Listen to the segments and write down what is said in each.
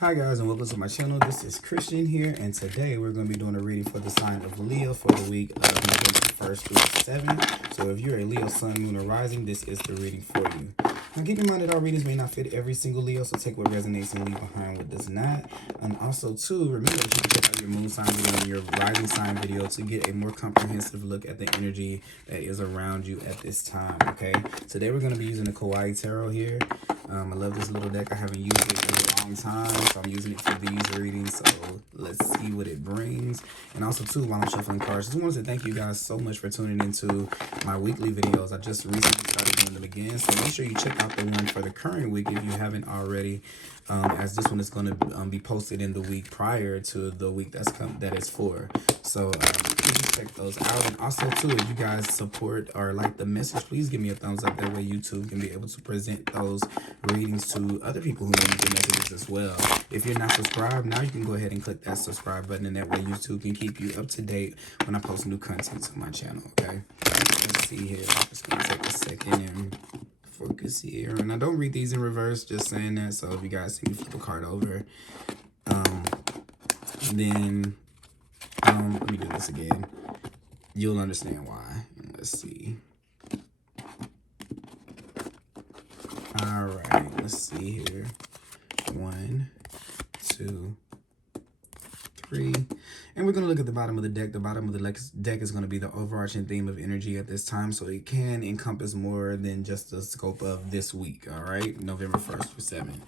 Hi guys, and welcome to my channel. This is Christian here, and today we're going to be doing a reading for the sign of Leo for the week of November 1st through the 7th. So if you're a Leo sun, moon, or rising, this is the reading for you. Now keep in mind that our readings may not fit every single Leo, so take what resonates and leave behind what does not. And also too, remember that you can check out your moon sign video and your rising sign video to get a more comprehensive look at the energy that is around you at this time, okay? Today we're going to be using the Kawaii Tarot here. I love this little deck. I haven't used it in a long time, so I'm using it for these readings. So let's see what it brings. And also, too, while I'm shuffling cards, just wanted to thank you guys so much for tuning into my weekly videos. I just recently started doing them again, so make sure you check out the one for the current week if you haven't already, as this one is going to be posted in the week prior to the week that is for. So please check those out. And also, too, if you guys support or like the message, please give me a thumbs up. That way YouTube can be able to present those readings to other people who need the messages as well. If you're not subscribed, now you can go ahead and click that subscribe button, and that way YouTube can keep you up to date when I post new content to my channel, okay? Let's see here. I'm just going to take a second and focus here. And I don't read these in reverse, just saying that. So if you guys see me flip a card over, then let me do this again. You'll understand why. Let's see. All right, let's see here. 1, 2, 3. And we're going to look at the bottom of the deck. The bottom of the deck is going to be the overarching theme of energy at this time, so it can encompass more than just the scope of this week, all right? November 1st through 7th.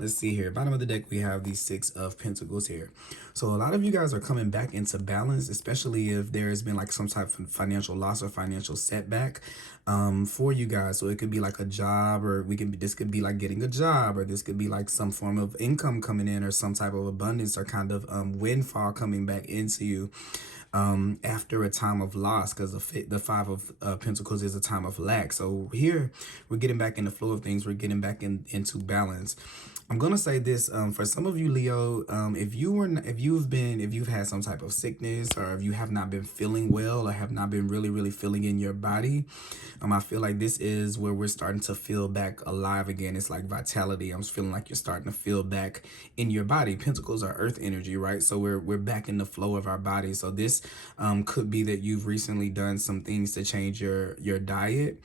Let's see here. Bottom of the deck, we have the 6 of Pentacles here. So a lot of you guys are coming back into balance, especially if there has been like some type of financial loss or financial setback for you guys. So it could be like a job, or this could be like getting a job, or this could be like some form of income coming in, or some type of abundance or kind of windfall coming back into you after a time of loss, because the 5 of Pentacles is a time of lack. So here we're getting back in the flow of things. We're getting back into balance. I'm gonna say this for some of you Leo, if you've had some type of sickness, or if you have not been feeling well, or have not been really feeling in your body, I feel like this is where we're starting to feel back alive again. It's like vitality. I'm feeling like you're starting to feel back in your body. Pentacles are earth energy, right? So we're back in the flow of our body. So this could be that you've recently done some things to change your diet,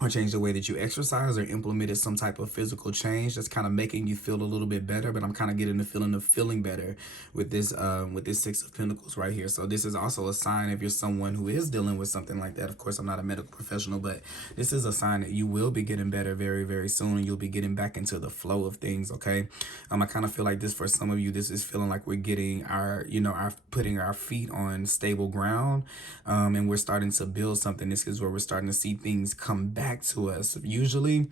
or change the way that you exercise, or implemented some type of physical change that's kind of making you feel a little bit better. But I'm kind of getting the feeling of feeling better with this 6 of Pentacles right here. So this is also a sign, if you're someone who is dealing with something like that. Of course, I'm not a medical professional, but this is a sign that you will be getting better very soon, and you'll be getting back into the flow of things, okay? I kind of feel like this for some of you, this is feeling like we're getting putting our feet on stable ground, and we're starting to build something. This is where we're starting to see things come back to us. Usually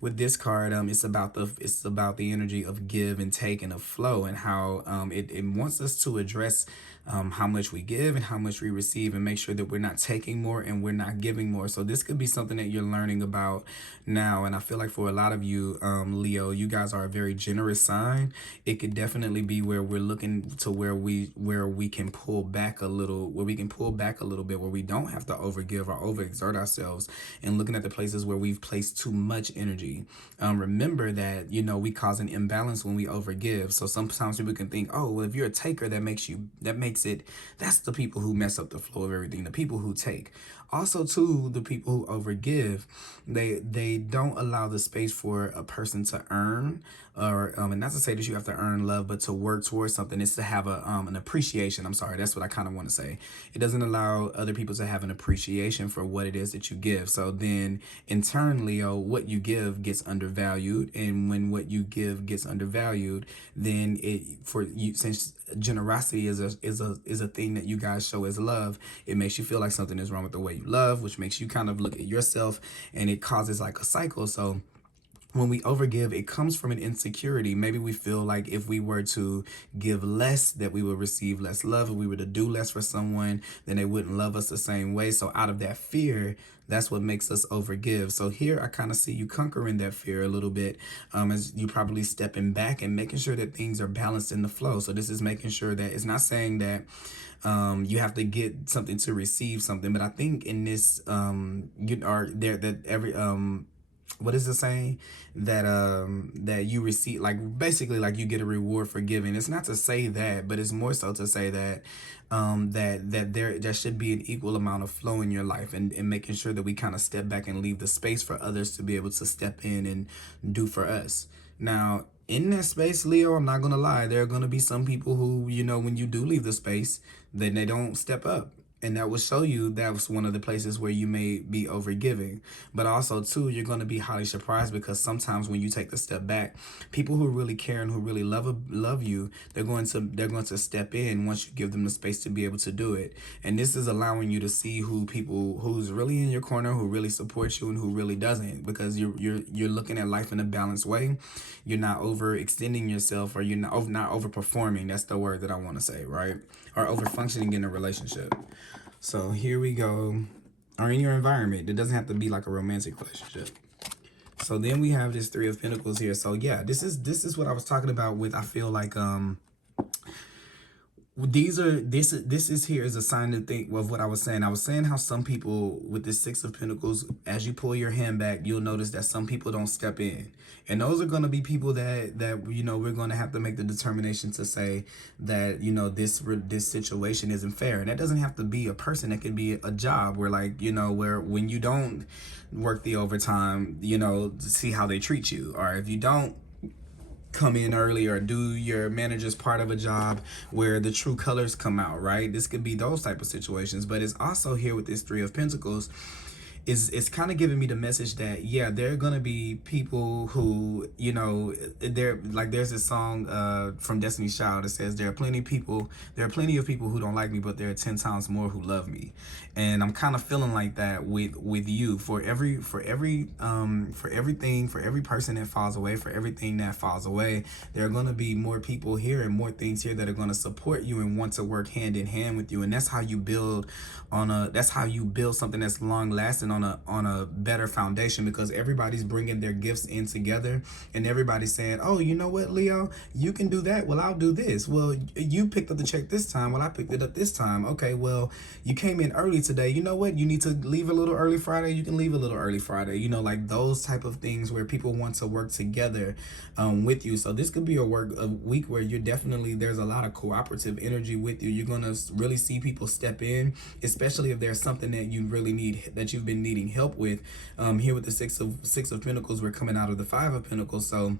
with this card, it's about the energy of give and take, and of flow, and how it wants us to address how much we give and how much we receive, and make sure that we're not taking more and we're not giving more. So this could be something that you're learning about now. And I feel like for a lot of you, Leo, you guys are a very generous sign. It could definitely be where we're looking to where we can pull back a little, where we don't have to overgive or overexert ourselves, and looking at the places where we've placed too much energy. Remember that, we cause an imbalance when we overgive. So sometimes people can think, oh, well, if you're a taker, that's the people who mess up the flow of everything, the people who take. Also, too, the people who overgive, they don't allow the space for a person to earn, or and not to say that you have to earn love, but to work towards something. It's to have an appreciation. I'm sorry, that's what I kind of want to say. It doesn't allow other people to have an appreciation for what it is that you give. So then, in turn, Leo, what you give gets undervalued, and when what you give gets undervalued, then since generosity is a thing that you guys show as love, it makes you feel like something is wrong with the way you love, which makes you kind of look at yourself, and it causes like a cycle. So when we overgive, it comes from an insecurity. Maybe we feel like if we were to give less, that we would receive less love. If we were to do less for someone, then they wouldn't love us the same way. So out of that fear, that's what makes us overgive. So here I kind of see you conquering that fear a little bit, as you probably stepping back and making sure that things are balanced in the flow. So this is making sure that it's not saying that you have to get something to receive something, but I think in this, you are there that every what is the saying that that you receive, like basically like you get a reward for giving. It's not to say that, but it's more so to say that there should be an equal amount of flow in your life, and making sure that we kind of step back and leave the space for others to be able to step in and do for us. Now, in that space, Leo, I'm not gonna lie, there are gonna be some people who, you know, when you do leave the space, then they don't step up. And that will show you that was one of the places where you may be overgiving. But also, too, you're going to be highly surprised, because sometimes when you take the step back, people who really care and who really love you, they're going to step in once you give them the space to be able to do it. And this is allowing you to see who's really in your corner, who really supports you, and who really doesn't, because you're looking at life in a balanced way. You're not overextending yourself, or you're not overperforming. That's the word that I want to say, right? Or over functioning in a relationship. So here we go. Or in your environment. It doesn't have to be like a romantic relationship. So then we have this Three of Pentacles here. So yeah, this is what I was talking about with, I feel like this is here is a sign to think of what I was saying. I was saying how some people with the Six of Pentacles, as you pull your hand back, you'll notice that some people don't step in. And those are going to be people that you know, we're going to have to make the determination to say that, you know, this situation isn't fair. And that doesn't have to be a person. It can be a job where, like, you know, where when you don't work the overtime, you know, see how they treat you. Or if you don't come in early, or do your manager's part of a job, where the true colors come out, right? This could be those type of situations. But it's also here with this Three of Pentacles, is kind of giving me the message that, yeah, there are gonna be people who, you know, they're like, there's this song from Destiny's Child that says there are plenty of people who don't like me, but there are 10 times more who love me. And I'm kind of feeling like that with you. For every person that falls away, for everything that falls away, there are going to be more people here and more things here that are going to support you and want to work hand in hand with you. And that's how you build something that's long lasting on a better foundation, because everybody's bringing their gifts in together, and everybody's saying, oh, you know what, Leo, you can do that, well, I'll do this. Well, you picked up the check this time, well, I picked it up this time. Okay, well, you came in early today, you know what, you need to leave a little early Friday, you can leave a little early Friday. You know, like those type of things where people want to work together with you. So this could be a week where there's a lot of cooperative energy with you. You're gonna really see people step in, especially if there's something that you really need, that you've been needing help with. Here with the Six of Pentacles, we're coming out of the Five of Pentacles. So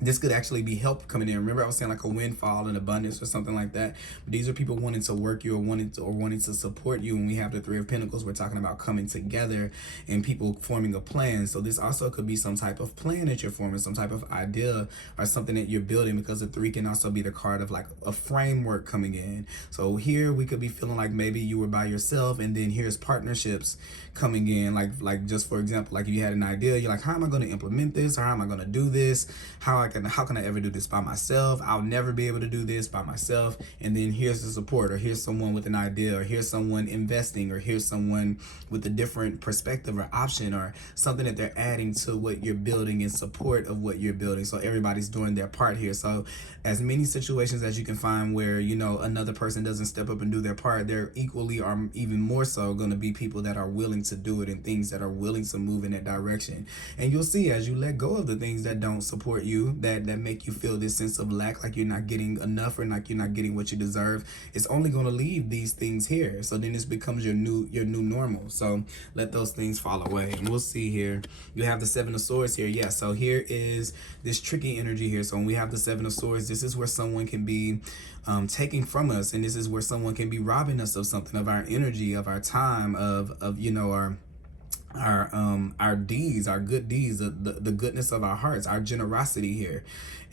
this could actually be help coming in. Remember, I was saying like a windfall and abundance or something like that. But these are people wanting to work you, or wanting to support you. When we have the Three of Pentacles, we're talking about coming together and people forming a plan. So this also could be some type of plan that you're forming, some type of idea or something that you're building, because the three can also be the card of like a framework coming in. So here we could be feeling like maybe you were by yourself, and then here's partnerships coming in. Like just for example, like if you had an idea, you're like, how am I going to implement this, or how am I going to do this? How can I ever do this by myself? I'll never be able to do this by myself. And then here's the support, or here's someone with an idea, or here's someone investing, or here's someone with a different perspective or option, or something that they're adding to what you're building in support of what you're building. So everybody's doing their part here. So as many situations as you can find where, you know, another person doesn't step up and do their part, there equally or even more so going to be people that are willing to do it, and things that are willing to move in that direction. And you'll see, as you let go of the things that don't support you, that make you feel this sense of lack, like you're not getting enough, or like you're not getting what you deserve, it's only going to leave these things here. So then this becomes your new normal. So let those things fall away. And we'll see here. You have the Seven of Swords here. Yeah, so here is this tricky energy here. So when we have the Seven of Swords, this is where someone can be taking from us, and this is where someone can be robbing us of something, of our energy, of our time, of you know, our deeds, our good deeds, the goodness of our hearts, our generosity here.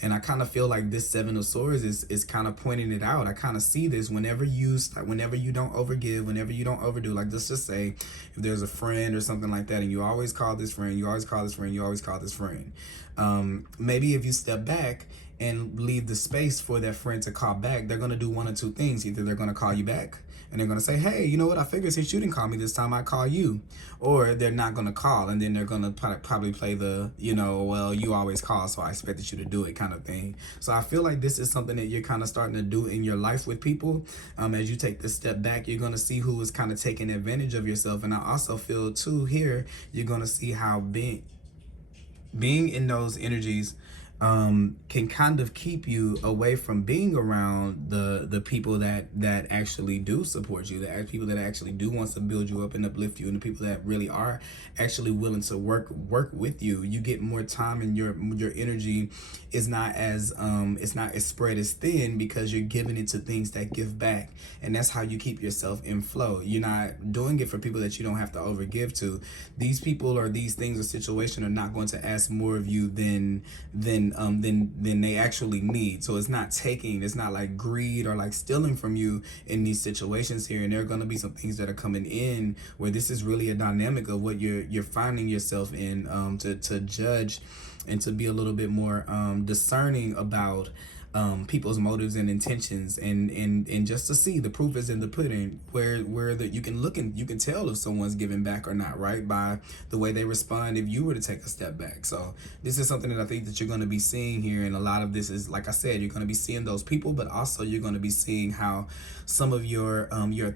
And I kind of feel like this Seven of Swords is kind of pointing it out. I kind of see this whenever you don't overgive, whenever you don't overdo. Like, let's just say if there's a friend or something like that, and you always call this friend, you always call this friend, you always call this friend. Maybe if you step back and leave the space for that friend to call back, they're going to do one or two things. Either they're going to call you back, and they're going to say, hey, you know what, I figured since you didn't call me this time, I call you. Or they're not going to call, and then they're going to probably play the, you know, well, you always call, so I expected you to do it kind of thing. So I feel like this is something that you're kind of starting to do in your life with people. As you take this step back, you're going to see who is kind of taking advantage of yourself. And I also feel, too, here, you're going to see how bent being in those energies can kind of keep you away from being around the people that actually do support you, the people that actually do want to build you up and uplift you, and the people that really are actually willing to work with you. You get more time, and your energy is not as it's not as spread as thin, because you're giving it to things that give back. And that's how you keep yourself in flow. You're not doing it for people that you don't have to overgive to. These people or these things or situation are not going to ask more of you than they actually need. So it's not taking, it's not like greed or like stealing from you in these situations here. And there are going to be some things that are coming in where this is really a dynamic of what you're finding yourself in, to judge and to be a little bit more discerning about people's motives and intentions, and just to see the proof is in the pudding, where you can look and you can tell if someone's giving back or not, right, by the way they respond if you were to take a step back. So this is something that I think that you're going to be seeing here, and a lot of this is, like I said, you're going to be seeing those people, but also you're going to be seeing how some of your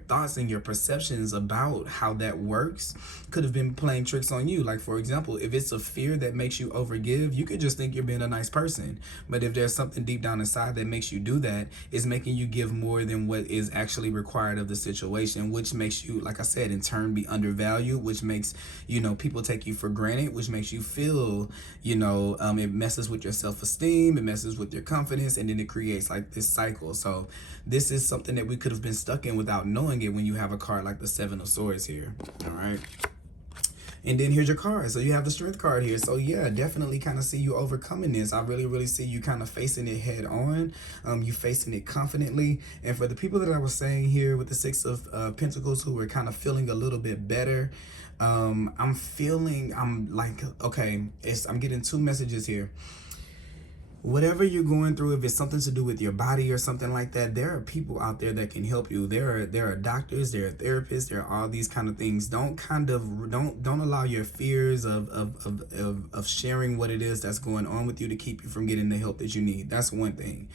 thoughts and your perceptions about how that works could have been playing tricks on you. Like, for example, if it's a fear that makes you overgive, you could just think you're being a nice person, but if there's something deep down inside that makes you do that, is making you give more than what is actually required of the situation, which makes you, like I said, in turn be undervalued, which makes, people take you for granted, which makes you feel, it messes with your self-esteem, it messes with your confidence, and then it creates like this cycle. So this is something that we could have been stuck in without knowing it when you have a card like the Seven of Swords here. All right. And then here's your card. So you have the Strength card here. So yeah, definitely kind of see you overcoming this. I really, really see you kind of facing it head on. You facing it confidently. And for the people that I was saying here with the Six of Pentacles who were kind of feeling a little bit better, I'm getting two messages here. Whatever you're going through, if it's something to do with your body or something like that, there are people out there that can help you. There are doctors, there are therapists, there are all these kind of things. Don't allow your fears of sharing what it is that's going on with you to keep you from getting the help that you need. That's one thing.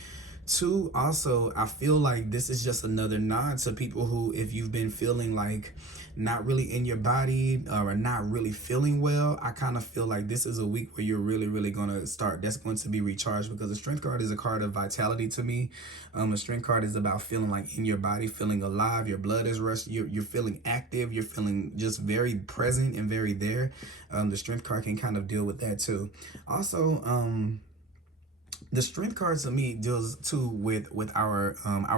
Two, also, I feel like this is just another nod to people who, if you've been feeling like not really in your body or not really feeling well, I kind of feel like this is a week where you're really, really going to start. That's going to be recharged, because the Strength card is a card of vitality to me. The Strength card is about feeling like in your body, feeling alive. Your blood is rushing. You're feeling active. You're feeling just very present and very there. The Strength card can kind of deal with that too. Also, the Strength card to me deals too with our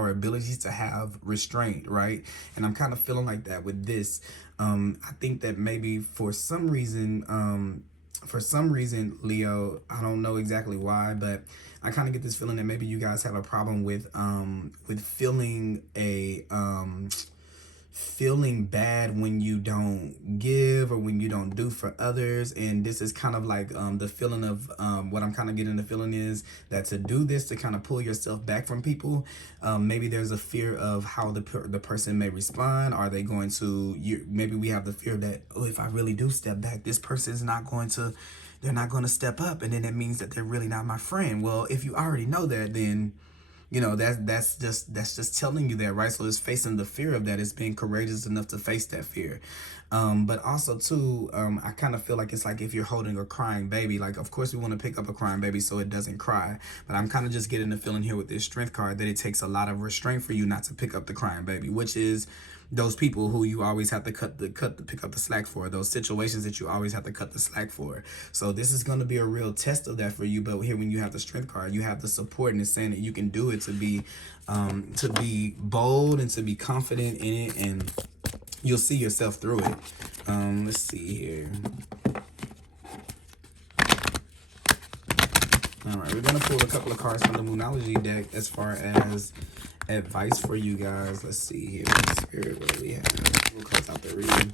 abilities to have restraint, right? And I'm kind of feeling like that with this. I think that maybe for some reason, Leo, I don't know exactly why, but I kind of get this feeling that maybe you guys have a problem with feeling bad when you don't give or when you don't do for others. And this is kind of like the feeling of what I'm kind of getting the feeling is that to do this, to kind of pull yourself back from people, maybe there's a fear of how the person may respond. Are they going to, maybe we have the fear that, oh, if I really do step back, this person's not going to, they're not going to step up, and then it means that they're really not my friend. Well, if you already know that, then that's just telling you that, right? So it's facing the fear of that. It's being courageous enough to face that fear. But also too, I kind of feel like it's like if you're holding a crying baby, like of course we want to pick up a crying baby so it doesn't cry. But I'm kind of just getting the feeling here with this Strength card that it takes a lot of restraint for you not to pick up the crying baby, which is those people who you always have to pick up the slack for, those situations that you always have to cut the slack for. So this is going to be a real test of that for you. But here, when you have the Strength card, you have the support, and it's saying that you can do it, to be bold and to be confident in it, and you'll see yourself through it. Let's see here. All right, we're going to pull a couple of cards from the Moonology deck as far as advice for you guys. Let's see here. Spirit, what do we have? We'll close out the reading.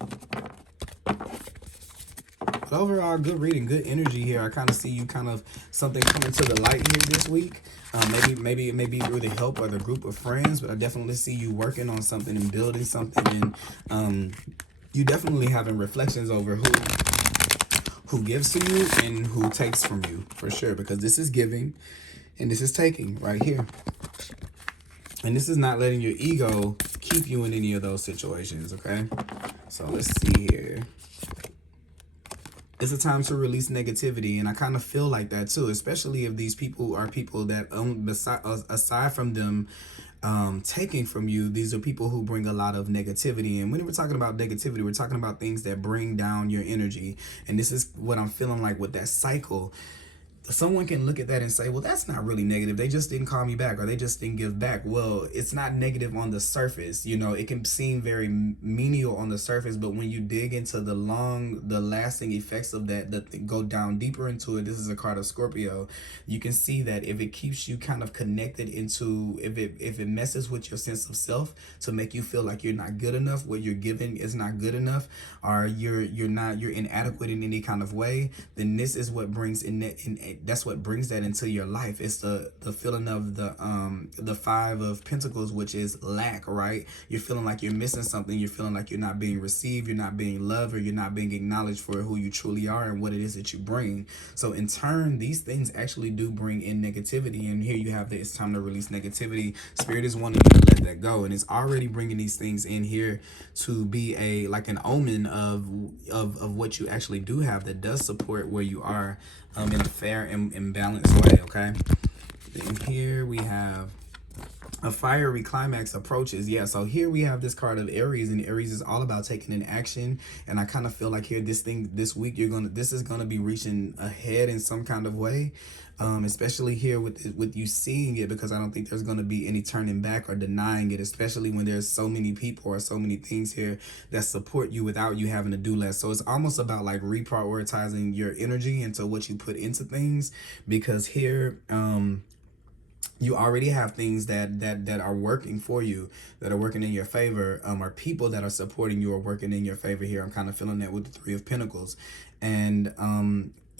But overall, good reading, good energy here. I kind of see you kind of something coming to the light here this week. Maybe it may be through the help or the group of friends, but I definitely see you working on something and building something, and you definitely having reflections over who gives to you and who takes from you, for sure, because this is giving and this is taking right here. And this is not letting your ego keep you in any of those situations, okay? So let's see here. It's a time to release negativity, and I kind of feel like that too, especially if these people are people that aside from them taking from you, these are people who bring a lot of negativity. And when we're talking about negativity, we're talking about things that bring down your energy. And this is what I'm feeling like with that cycle. Someone can look at that and say, well, that's not really negative. They just didn't call me back, or they just didn't give back. Well, it's not negative on the surface. You know, it can seem very menial on the surface, but when you dig into the lasting effects of that go down deeper into it, this is a card of Scorpio. You can see that if it keeps you kind of connected into, if it messes with your sense of self to make you feel like you're not good enough, what you're giving is not good enough, or you're inadequate in any kind of way, then this is what brings that's what brings that into your life. It's the feeling of the Five of Pentacles, which is lack, right? You're feeling like you're missing something. You're feeling like you're not being received, you're not being loved, or you're not being acknowledged for who you truly are and what it is that you bring. So in turn, these things actually do bring in negativity, and here you have that it's time to release negativity. Spirit is wanting you to let that go, and it's already bringing these things in here to be an omen of what you actually do have that does support where you are in a fair and balanced way, okay? Then here we have a fiery climax approaches. Yeah, so here we have this card of Aries, and Aries is all about taking an action. And I kind of feel like here this week this is gonna be reaching ahead in some kind of way, especially here with you seeing it, because I don't think there's gonna be any turning back or denying it, especially when there's so many people or so many things here that support you without you having to do less. So it's almost about like reprioritizing your energy into what you put into things, because here you already have things that are working for you, that are working in your favor, or people that are supporting you or working in your favor here. I'm kind of feeling that with the Three of Pentacles. And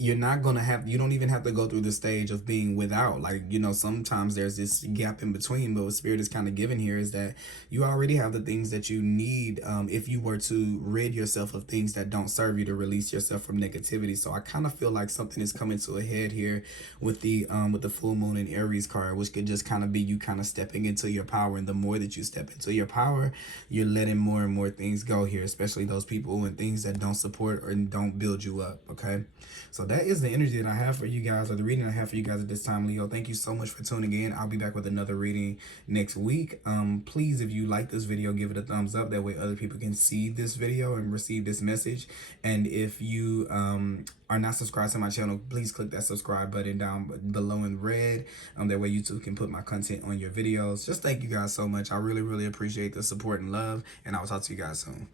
you don't even have to go through the stage of being without. Like, you know, sometimes there's this gap in between, but what Spirit is kind of giving here is that you already have the things that you need if you were to rid yourself of things that don't serve you, to release yourself from negativity. So I kind of feel like something is coming to a head here with the full moon and Aries card, which could just kind of be you kind of stepping into your power. And the more that you step into your power, you're letting more and more things go here, especially those people and things that don't support or don't build you up, okay? So that is the energy that I have for you guys, or the reading I have for you guys at this time, Leo. Thank you so much for tuning in. I'll be back with another reading next week. Please, if you like this video, give it a thumbs up. That way other people can see this video and receive this message. And if you are not subscribed to my channel, please click that subscribe button down below in red. That way YouTube can put my content on your videos. Just thank you guys so much. I really, really appreciate the support and love, and I will talk to you guys soon.